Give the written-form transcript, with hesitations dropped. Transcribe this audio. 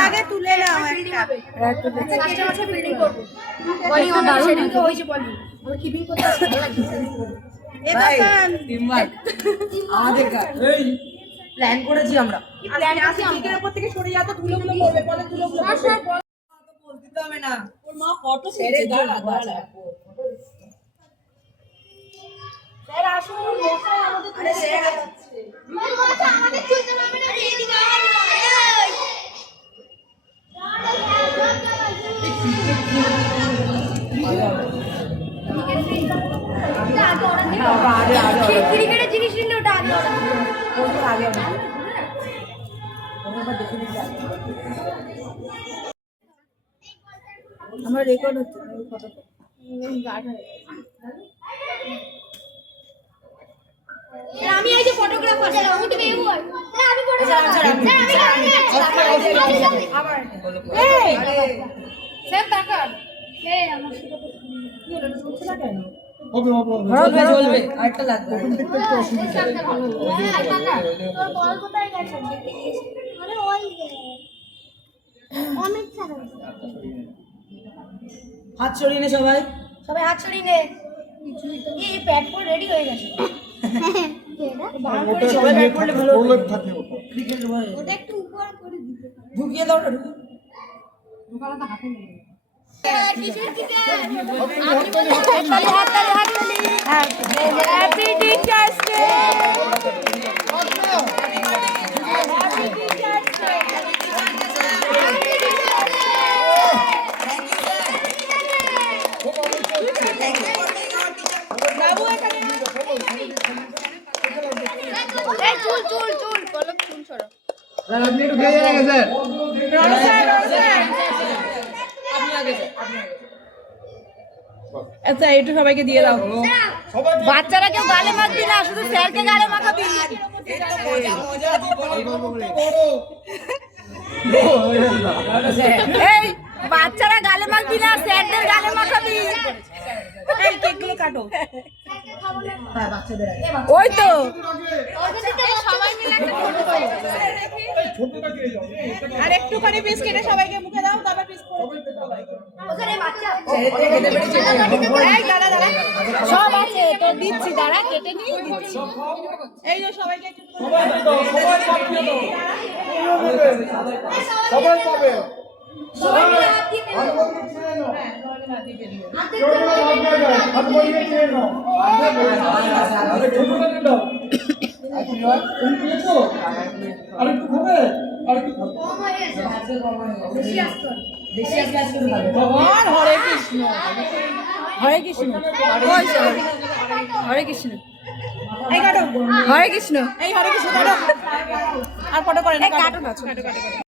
আগে তুলে নাও একটা প্ল্যান করেছি আমরা কেকের উপর থেকে সরে যাও তো ধুলোগুলো পড়বে পরে ধুলোগুলো বলতে হবে না ওর মা ফটো ছেড়ে দাঁড়া স্যার আসুন মশাই আমাদের তুলে ছেড়ে যাচ্ছে মশা আমাদের তুলতে হবে না এদিকে ক্রিকেটের জিনিস নিলে ওটা আগে আমার রেকর্ড হচ্ছে আমি এই যে ফটোগ্রাফার স্যার উঠবে এবার স্যার আমি ফটোগ্রাফার স্যার তাকান এই আমার সাথে কি হলো শুনছ না কেন হবে চলবে আরেকটা লাগবে তোর বল কোথায় গেছে আরে ওই অনেক ছাড়া হাত ছড়িয়ে নে সবাই হাত ছড়িয়ে নে এই প্যাড পর রেডি হয়ে গেছে সবাই ব্যাট করলে ভালো থাকে ক্রিকেট ওটা একটু উপর করে দিতে ঢুকিয়ে দাও না ঢুকানো তো হাতে নেই হ্যাপি টিচার্স ডে আপনি একটু খেয়ে যাবেন স্যার আচ্ছা একটু সবাইকে দিয়ে দাও বাচ্চারা কেউ গালে মাখবি না শুধু স্যারকে গালে মাখাবি এই বাচ্চারা গালে মাখবি না স্যারদের গালে মাখাবি এই কেকগুলো কাটো ওই তো সবাই মিলে একটা ফটো আর একটুখানি পিস কেটে সবাইকে মুখে দাও তারপর পিস করে ওখানে বাচ্চা এই দাঁড়া দাঁড়া সব আছে তো দিচ্ছি দাঁড়া কেটে নিয়ে দিচ্ছি এই যে সবাইকে একটু সবাই পাবে হরে কৃষ্ণ হরে কৃষ্ণ হরে কৃষ্ণ এই কাটো হরে কৃষ্ণ এই হরে কৃষ্ণ কাটো আর ফটো করে না কাটো না